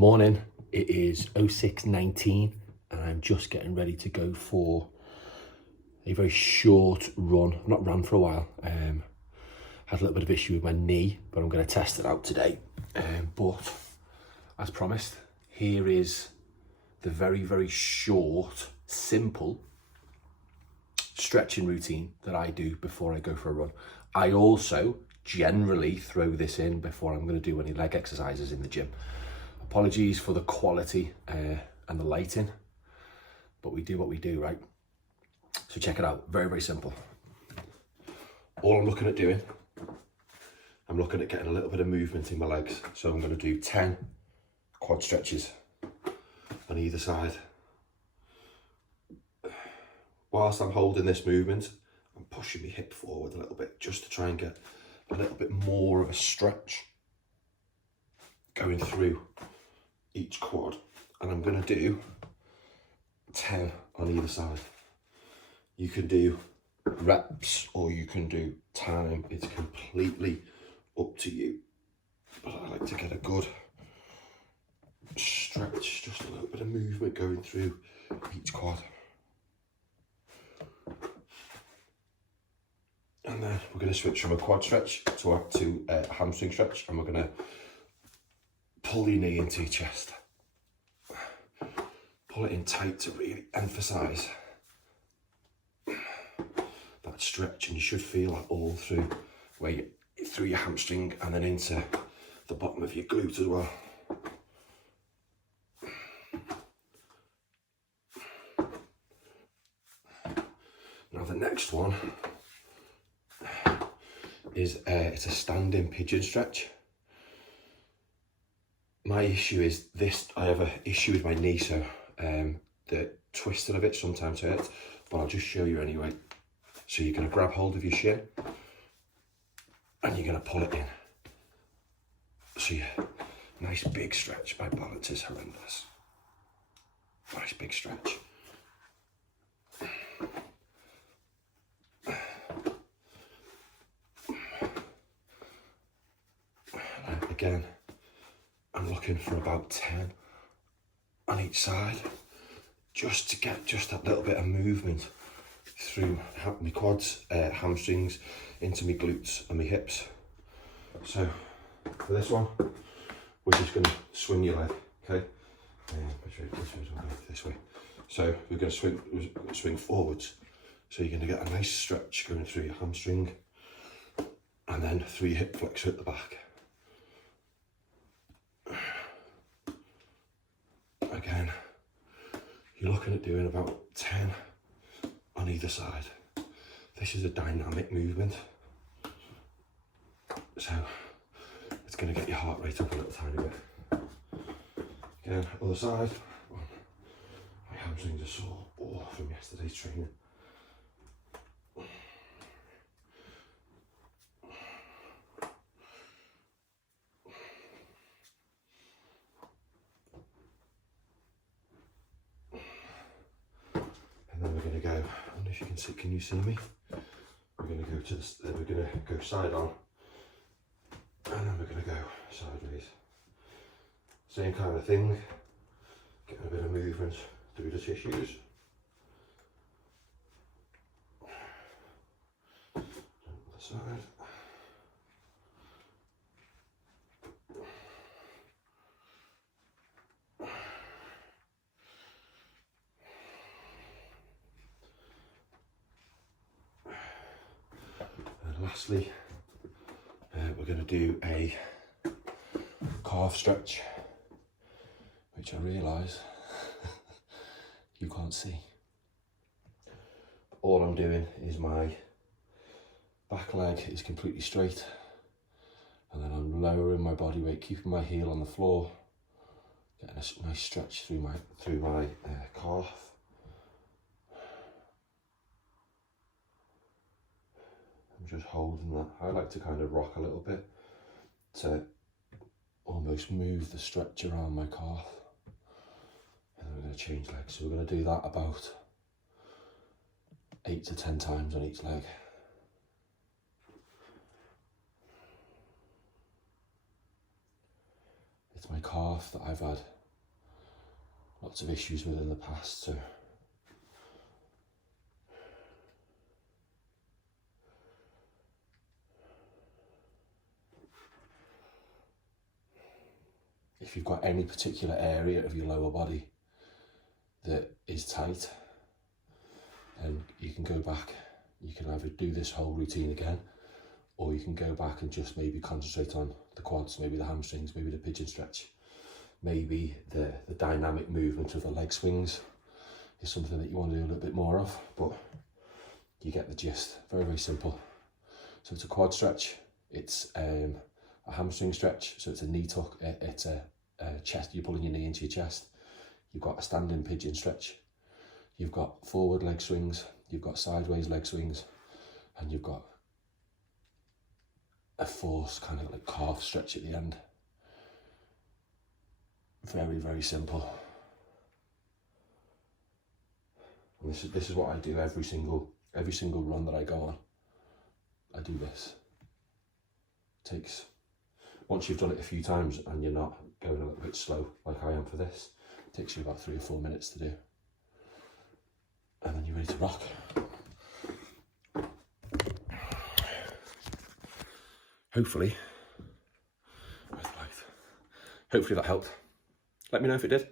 Morning, it is 06:19 and I'm just getting ready to go for a very short run. I've not run for a while. Had a little bit of issue with my knee, but I'm going to test it out today. But as promised, here is the very short, simple stretching routine that I do before I go for a run. I also generally throw this in before I'm going to do any leg exercises in the gym. Apologies for the quality and the lighting, but we do what we do, right? So check it out, very simple. All I'm looking at doing, I'm looking at getting a little bit of movement in my legs. So I'm going to do 10 quad stretches on either side. Whilst I'm holding this movement, I'm pushing my hip forward a little bit just to try and get a little bit more of a stretch going through each quad. And I'm going to do 10 on either side. You can do reps or you can do time. It's completely up to you. But I like to get a good stretch, just a little bit of movement going through each quad. And then we're going to switch from a quad stretch to a hamstring stretch, and we're going to pull your knee into your chest. Pull it in tight to really emphasise that stretch, and you should feel that all through through your hamstring and then into the bottom of your glute as well. Now the next one is it's a standing pigeon stretch. My issue is this, I have an issue with my knee, so the twisting of it sometimes hurts, but I'll just show you anyway. So you're going to grab hold of your shin and you're going to pull it in. So yeah, nice big stretch. My balance is horrendous. Nice big stretch. And again, I'm looking for about 10 on each side, just to get just that little bit of movement through my quads, hamstrings, into my glutes and my hips. So for this one, we're just going to swing your leg, okay? This way. So we're going to swing forwards. So you're going to get a nice stretch going through your hamstring and then through your hip flexor at the back. Again, you're looking at doing about 10 on either side. This is a dynamic movement, so it's going to get your heart rate up a little tiny bit. Again, other side. My hamstrings are sore from yesterday's training. And then we're going to go, I don't know if you can see, can you see me? We're going to go to this, then we're going to go side on, and then we're going to go sideways. Same kind of thing, getting a bit of movement through the tissues. Other side. Lastly, we're going to do a calf stretch, which I realise you can't see. All I'm doing is my back leg is completely straight, and then I'm lowering my body weight, keeping my heel on the floor, getting a nice stretch through my calf. I'm just holding that. I like to kind of rock a little bit to almost move the stretch around my calf. And then we're going to change legs. So we're going to do that about 8 to 10 times on each leg. It's my calf that I've had lots of issues with in the past, so if you've got any particular area of your lower body that is tight, then you can go back. You can either do this whole routine again, or you can go back and just maybe concentrate on the quads, maybe the hamstrings, maybe the pigeon stretch, maybe the dynamic movement of the leg swings is something that you want to do a little bit more of, but you get the gist. Very, very simple. So it's a quad stretch, it's a hamstring stretch, so it's a knee tuck, it's a chest, you're pulling your knee into your chest. You've got a standing pigeon stretch, you've got forward leg swings, you've got sideways leg swings, and you've got a forced kind of like calf stretch at the end. Very, very simple. And this is what I do every single run that I go on. I do this. Takes, once you've done it a few times and you're not going a little bit slow like I am for this, it takes you about 3 or 4 minutes to do. And then you're ready to rock. Hopefully that helped. Let me know if it did.